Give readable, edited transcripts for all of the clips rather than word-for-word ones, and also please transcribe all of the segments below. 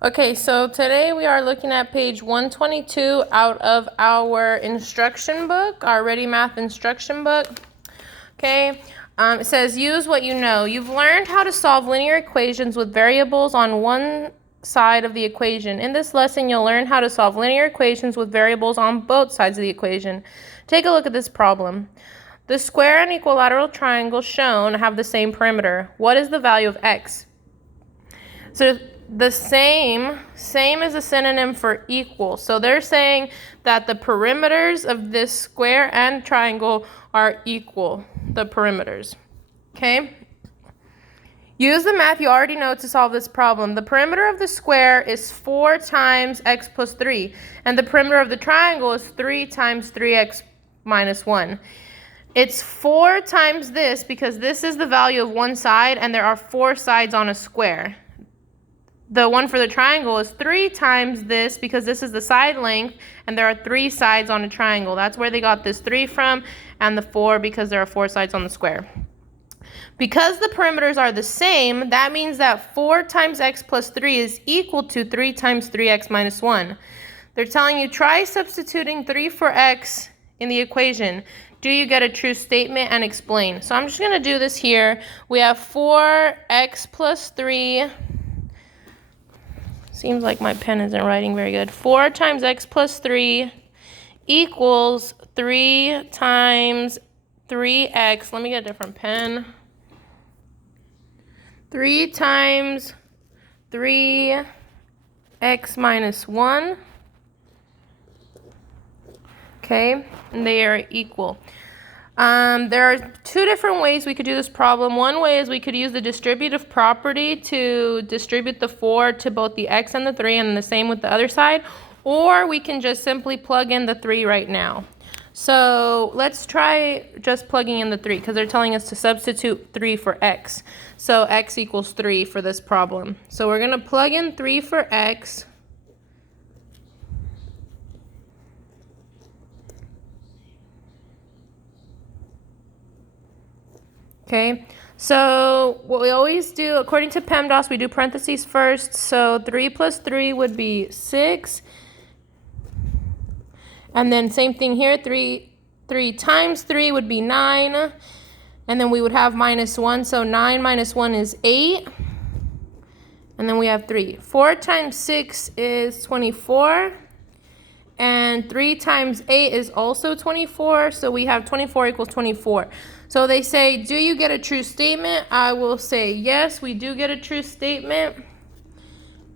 Okay, so today we are looking at page 122 out of our instruction book, our Ready Math instruction book. Okay, it says use what you know. You've learned how to solve linear equations with variables on one side of the equation. In this lesson, you'll learn how to solve linear equations with variables on both sides of the equation. Take a look at this problem. The square and equilateral triangles shown have the same perimeter. What is the value of x? So the same is a synonym for equal. So they're saying that the perimeters of this square and triangle are equal, the perimeters. Okay? Use the math you already know to solve this problem. The perimeter of the square is 4 times x plus 3, and the perimeter of the triangle is 3 times 3x minus 1. It's 4 times this because this is the value of one side, and there are 4 sides on a square. The one for the triangle is 3 times this because this is the side length and there are 3 sides on a triangle. That's where they got this 3 from, and the 4 because there are 4 sides on the square. Because the perimeters are the same, that means that 4 times x plus 3 is equal to 3 times 3x minus 1. They're telling you try substituting 3 for x in the equation. Do you get a true statement and explain? So I'm just going to do this here. We have 4x plus 3. Seems like my pen isn't writing very good. 4 times x plus 3 equals 3 times 3x. Let me get a different pen. 3 times 3x minus 1. Okay, and they are equal. There are 2 different ways we could do this problem. One way is we could use the distributive property to distribute the 4 to both the x and the 3, and the same with the other side. Or we can just simply plug in the 3 right now. So let's try just plugging in the 3 because they're telling us to substitute 3 for x. So x equals 3 for this problem. So we're going to plug in 3 for x. Okay, so what we always do, according to PEMDAS, we do parentheses first. So 3 plus 3 would be 6. And then same thing here, 3 times 3 would be 9. And then we would have minus 1, so 9 minus 1 is 8. And then we have 3. 4 times 6 is 24. And 3 times 8 is also 24, so we have 24 equals 24. So they say, do you get a true statement? I will say, yes, we do get a true statement.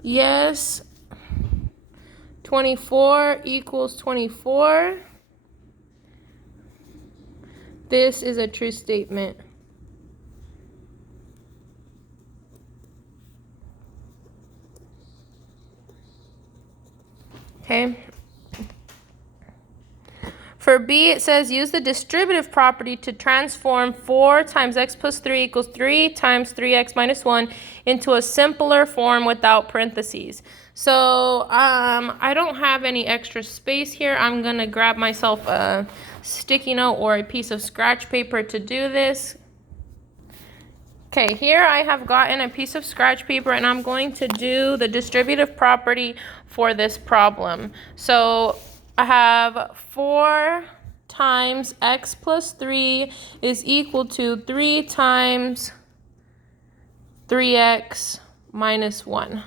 Yes, 24 equals 24. This is a true statement. Okay. For B, it says use the distributive property to transform 4 times x plus 3 equals 3 times 3x minus 1 into a simpler form without parentheses. So I don't have any extra space here. I'm going to grab myself a sticky note or a piece of scratch paper to do this. Okay, here I have gotten a piece of scratch paper and I'm going to do the distributive property for this problem. So I have 4 times x plus 3 is equal to 3 times 3x minus 1.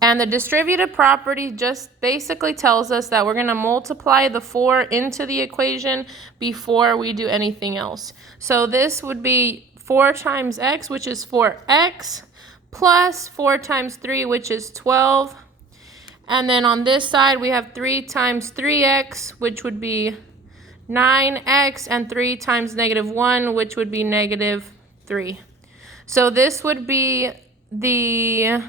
And the distributive property just basically tells us that we're going to multiply the 4 into the equation before we do anything else. So this would be 4 times x, which is 4x, plus 4 times 3, which is 12. And then on this side, we have 3 times 3x, which would be 9x, and 3 times negative 1, which would be negative 3. So this would be the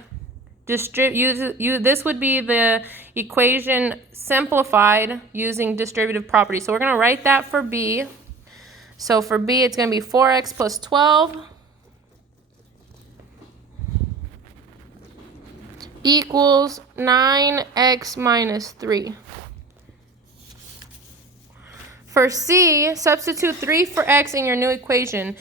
this would be the equation simplified using distributive property. So we're going to write that for B. So for B, it's going to be 4x plus 12 equals 9x minus 3. For C, substitute 3 for x in your new equation.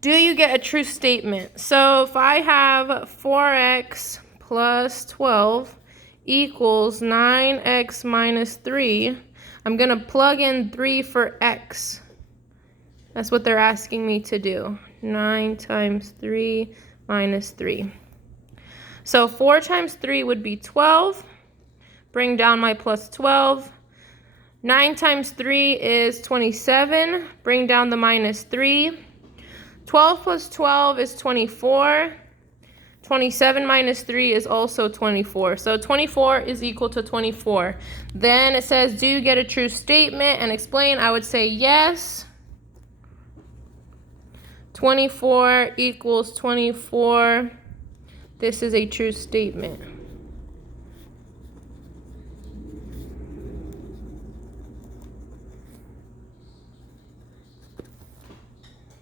Do you get a true statement? So if I have 4x plus 12 equals 9x minus 3. I'm going to plug in 3 for x. That's what they're asking me to do. 9 times 3 minus 3. So 4 times 3 would be 12. Bring down my plus 12. 9 times 3 is 27. Bring down the minus 3. 12 plus 12 is 24. 27 minus 3 is also 24. So 24 is equal to 24. Then it says, do you get a true statement and explain? I would say yes. 24 equals 24. This is a true statement.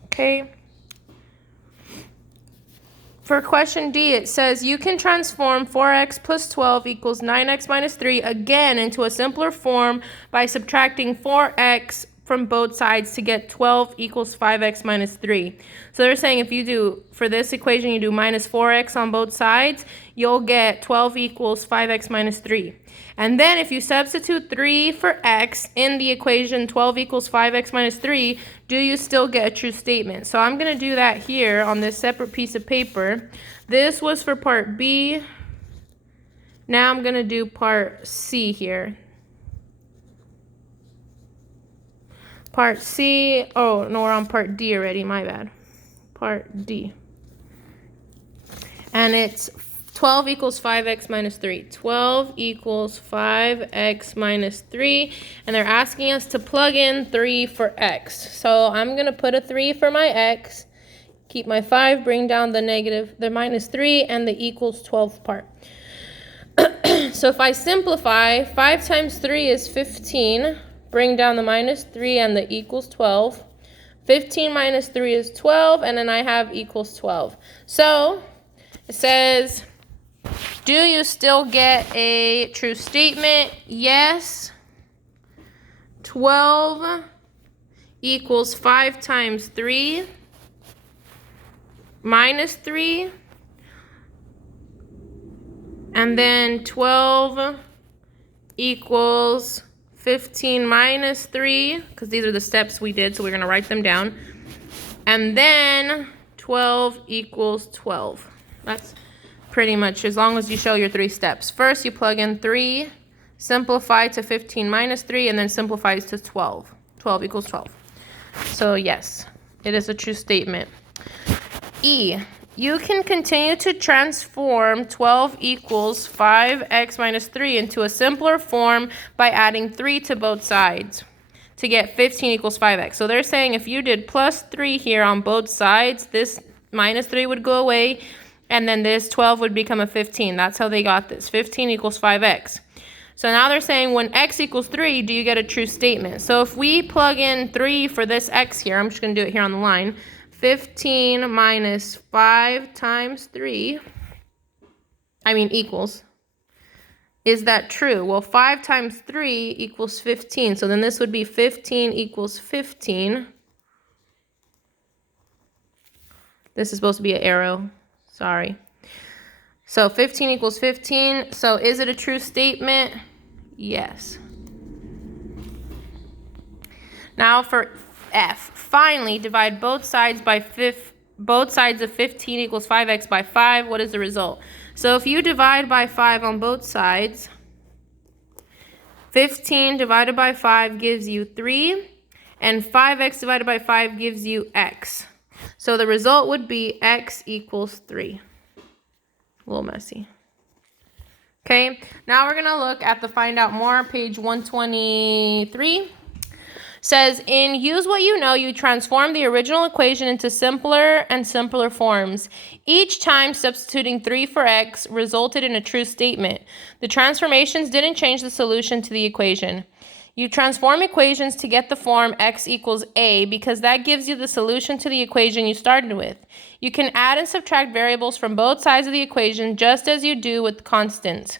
Okay. For question D, it says you can transform 4x plus 12 equals 9x minus 3 again into a simpler form by subtracting 4x from both sides to get 12 equals 5x minus 3. So they're saying if you do, for this equation, you do minus 4x on both sides, you'll get 12 equals 5x minus 3. And then if you substitute 3 for x in the equation 12 equals 5x minus 3, do you still get a true statement? So I'm going to do that here on this separate piece of paper. This was for part B. Now I'm going to do part C here. Part C, oh, no, we're on part D already, my bad. Part D. And it's 12 equals 5x minus 3. 12 equals 5x minus 3. And they're asking us to plug in 3 for x. So I'm going to put a 3 for my x. Keep my 5, bring down the minus 3, and the equals 12 part. So if I simplify, 5 times 3 is 15. Bring down the minus 3 and the equals 12. 15 minus 3 is 12, and then I have equals 12. So it says, do you still get a true statement? Yes. 12 equals 5 times 3 minus 3. And then 12 equals 15 minus 3, because these are the steps we did, so we're going to write them down. And then 12 equals 12. That's pretty much as long as you show your 3 steps. First, you plug in 3, simplify to 15 minus 3, and then simplifies to 12. 12 equals 12. So yes, it is a true statement. E. You can continue to transform 12 equals 5x minus 3 into a simpler form by adding 3 to both sides to get 15 equals 5x. So they're saying if you did plus 3 here on both sides, this minus 3 would go away, and then this 12 would become a 15. That's how they got this. 15 equals 5x. So now they're saying when x equals 3, do you get a true statement? So if we plug in 3 for this x here, I'm just going to do it here on the line. 15 minus 5 times 3, equals. Is that true? Well, 5 times 3 equals 15. So then this would be 15 equals 15. This is supposed to be an arrow. Sorry. So 15 equals 15. So is it a true statement? Yes. Now for F. Finally, divide both sides of 15 equals 5x by 5. What is the result? So if you divide by 5 on both sides, 15 divided by 5 gives you 3, and 5x divided by 5 gives you x. So the result would be x equals 3. A little messy. Okay, now we're going to look at the find out more, page 123. Says, in use what you know, you transform the original equation into simpler and simpler forms. Each time substituting 3 for x resulted in a true statement. The transformations didn't change the solution to the equation. You transform equations to get the form x equals a because that gives you the solution to the equation you started with. You can add and subtract variables from both sides of the equation just as you do with constants.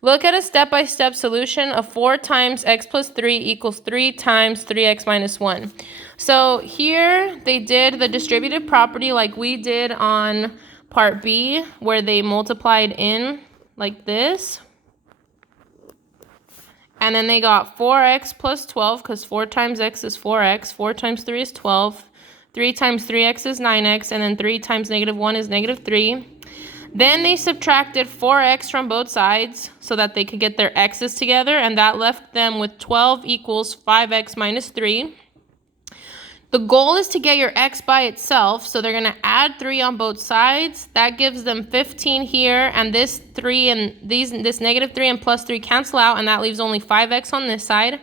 Look at a step-by-step solution of 4 times x plus 3 equals 3 times 3x minus 1. So here they did the distributive property like we did on part B, where they multiplied in like this. And then they got 4x plus 12, because 4 times x is 4x. 4 times 3 is 12. 3 times 3x is 9x. And then 3 times -1 is -3. Then they subtracted 4x from both sides so that they could get their x's together. And that left them with 12 equals 5x minus 3. The goal is to get your x by itself, so they're going to add 3 on both sides. That gives them 15 here, and this 3 and this -3 and +3 cancel out, and that leaves only 5x on this side.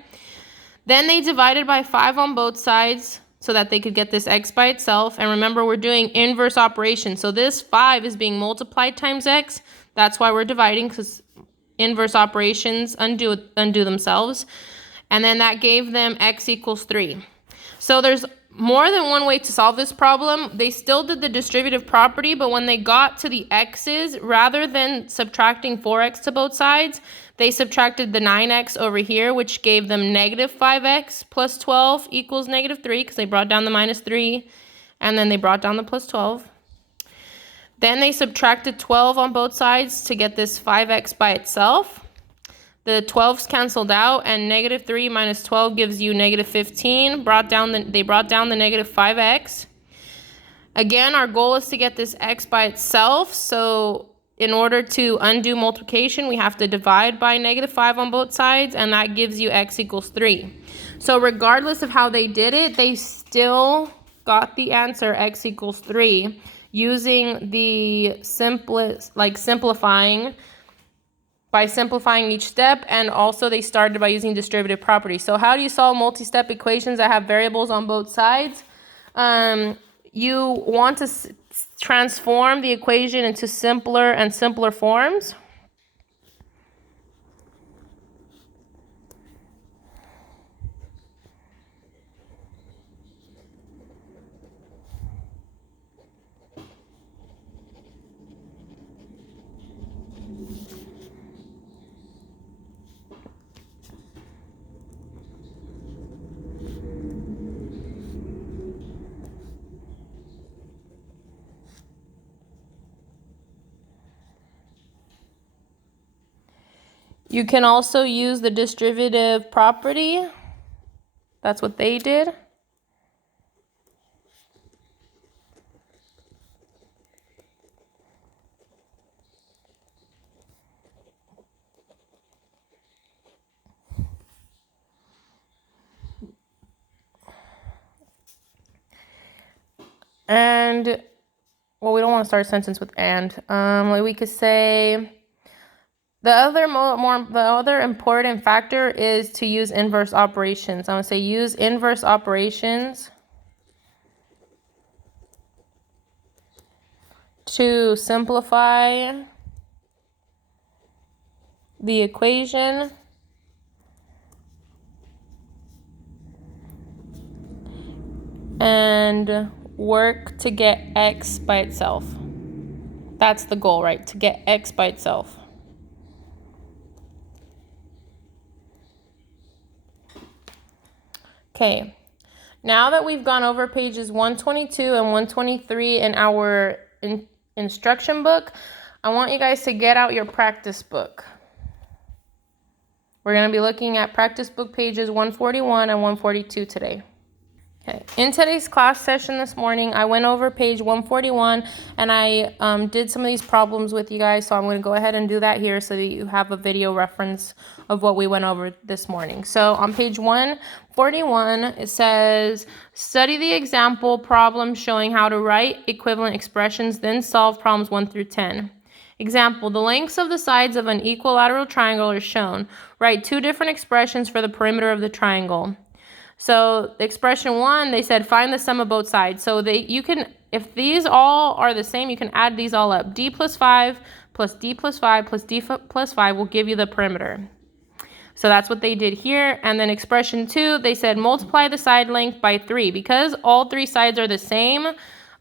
Then they divided by 5 on both sides so that they could get this x by itself. And remember, we're doing inverse operation, so this 5 is being multiplied times x. That's why we're dividing, because inverse operations undo themselves. And then that gave them x equals 3. So there's more than one way to solve this problem. They still did the distributive property, but when they got to the x's, rather than subtracting 4x to both sides, they subtracted the 9x over here, which gave them -5x plus 12 equals -3, because they brought down the -3, and then they brought down the plus 12. Then they subtracted 12 on both sides to get this 5x by itself. The 12's canceled out, and -3 minus 12 gives you -15. They brought down the -5x. Again, our goal is to get this x by itself. So in order to undo multiplication, we have to divide by -5 on both sides, and that gives you x equals 3. So regardless of how they did it, they still got the answer x equals 3 using the simplifying each step, and also they started by using distributive property. So how do you solve multi-step equations that have variables on both sides? You want to transform the equation into simpler and simpler forms. You can also use the distributive property. That's what they did. And, well, we don't want to start a sentence with and. We could say, the other important factor is to use inverse operations. I'm going to say use inverse operations to simplify the equation and work to get x by itself. That's the goal, right? To get x by itself. Okay, now that we've gone over pages 122 and 123 in our instruction book, I want you guys to get out your practice book. We're going to be looking at practice book pages 141 and 142 today. Okay, in today's class session this morning, I went over page 141 and I did some of these problems with you guys, so I'm going to go ahead and do that here so that you have a video reference of what we went over this morning. So on page 141, it says, study the example problem showing how to write equivalent expressions, then solve problems 1 through 10. Example, the lengths of the sides of an equilateral triangle are shown. Write 2 different expressions for the perimeter of the triangle. So expression 1, they said find the sum of both sides. So you can, if these all are the same, you can add these all up. D plus 5 plus D plus 5 plus D plus 5 will give you the perimeter. So that's what they did here. And then expression 2, they said multiply the side length by 3. Because all 3 sides are the same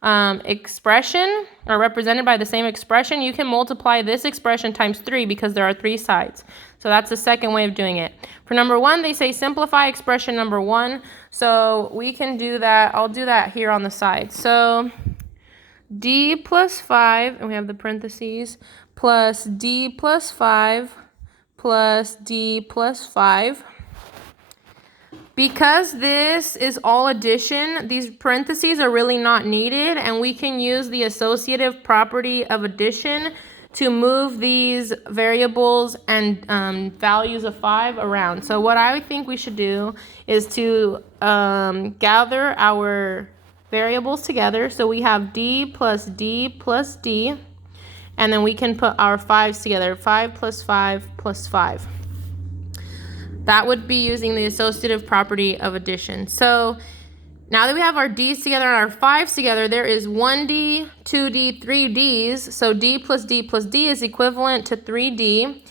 expression, or represented by the same expression, you can multiply this expression times 3 because there are 3 sides. So that's the second way of doing it. For number 1, they say simplify expression number 1. So we can do that. I'll do that here on the side. So d plus 5, and we have the parentheses, plus d plus 5 plus d plus 5. Because this is all addition, these parentheses are really not needed, and we can use the associative property of addition to move these variables and values of 5 around. So what I think we should do is to gather our variables together. So we have d plus d plus d, and then we can put our 5s together, 5 plus 5 plus 5. That would be using the associative property of addition. So now that we have our d's together and our 5s together, there is 1d, 2d, 3d's. So d plus d plus d is equivalent to 3d.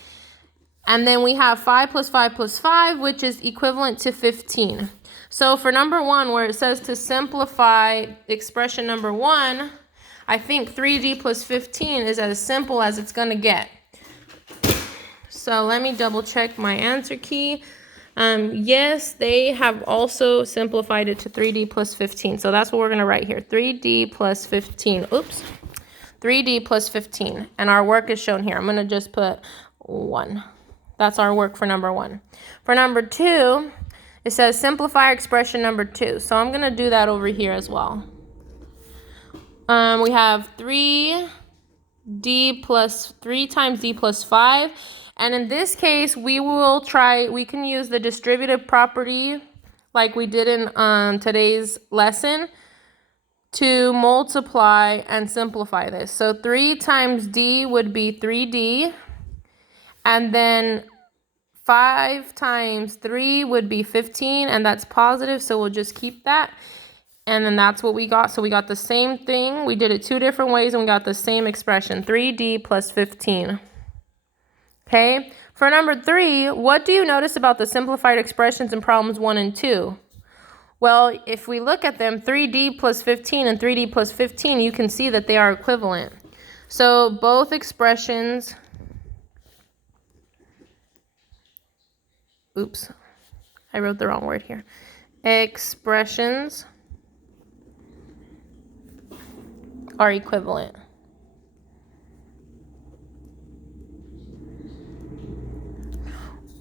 And then we have 5 plus 5 plus 5, which is equivalent to 15. So for number 1, where it says to simplify expression number 1, I think 3d plus 15 is as simple as it's going to get. So let me double check my answer key. Yes, they have also simplified it to 3d plus 15. So that's what we're going to write here. 3d plus 15. Oops. 3d plus 15. And our work is shown here. I'm going to just put 1. That's our work for number 1. For number 2, it says simplify expression number 2. So I'm going to do that over here as well. We have 3 times d plus 5. And in this case, we can use the distributive property like we did in today's lesson to multiply and simplify this. So 3 times d would be 3d, and then 5 times 3 would be 15, and that's positive, so we'll just keep that. And then that's what we got. So we got the same thing. We did it 2 different ways, and we got the same expression, 3d plus 15. Okay, for number 3, what do you notice about the simplified expressions in problems 1 and 2? Well, if we look at them, 3d plus 15 and 3d plus 15, you can see that they are equivalent. So both expressions, oops, I wrote the wrong word here. Expressions are equivalent.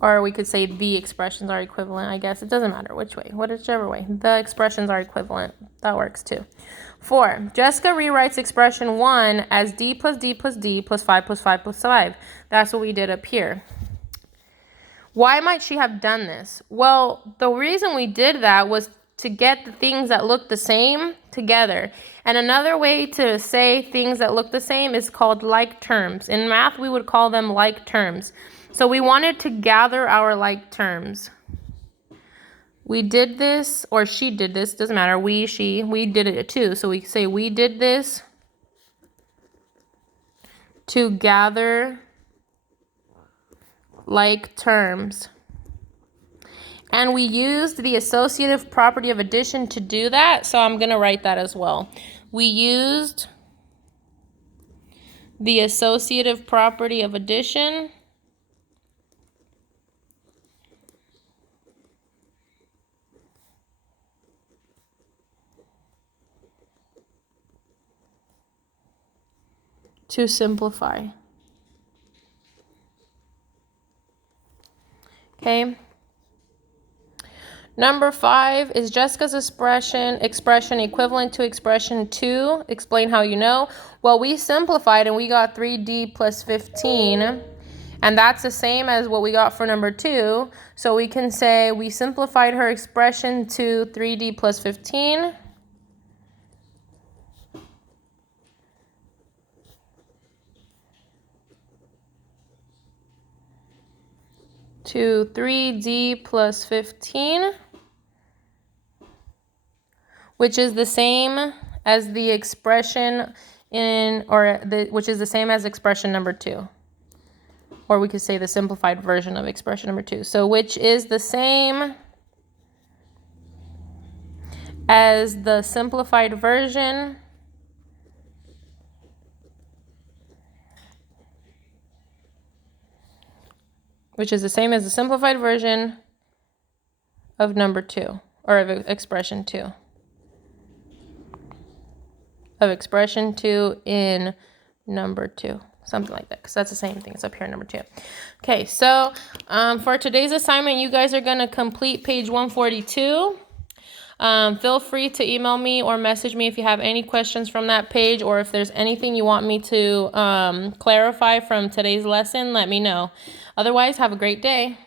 Or we could say the expressions are equivalent, I guess. It doesn't matter which way, whichever way. The expressions are equivalent. That works too. 4, Jessica rewrites expression 1 as d plus d plus d plus 5 plus 5 plus 5. That's what we did up here. Why might she have done this? Well, the reason we did that was to get the things that look the same together. And another way to say things that look the same is called like terms. In math, we would call them like terms. So we wanted to gather our like terms. We did this, or she did this, doesn't matter, we did it too. So we say we did this to gather like terms. And we used the associative property of addition to do that, so I'm going to write that as well. We used the associative property of addition to simplify. Okay. Number 5 is Jessica's expression equivalent to expression 2. Explain how you know. Well, we simplified and we got 3d plus 15. And that's the same as what we got for number 2. So we can say we simplified her expression to 3d plus 15. To 3d plus 15, which is the same as the expression which is the same as expression number 2. Or we could say the simplified version of expression number 2. So which is the same as the simplified version of number 2, or of expression 2. of expression 2 in number 2. Something like that, because that's the same thing. It's up here, number 2. Okay, so for today's assignment, you guys are going to complete page 142. Feel free to email me or message me if you have any questions from that page, or if there's anything you want me to clarify from today's lesson, let me know. Otherwise, have a great day.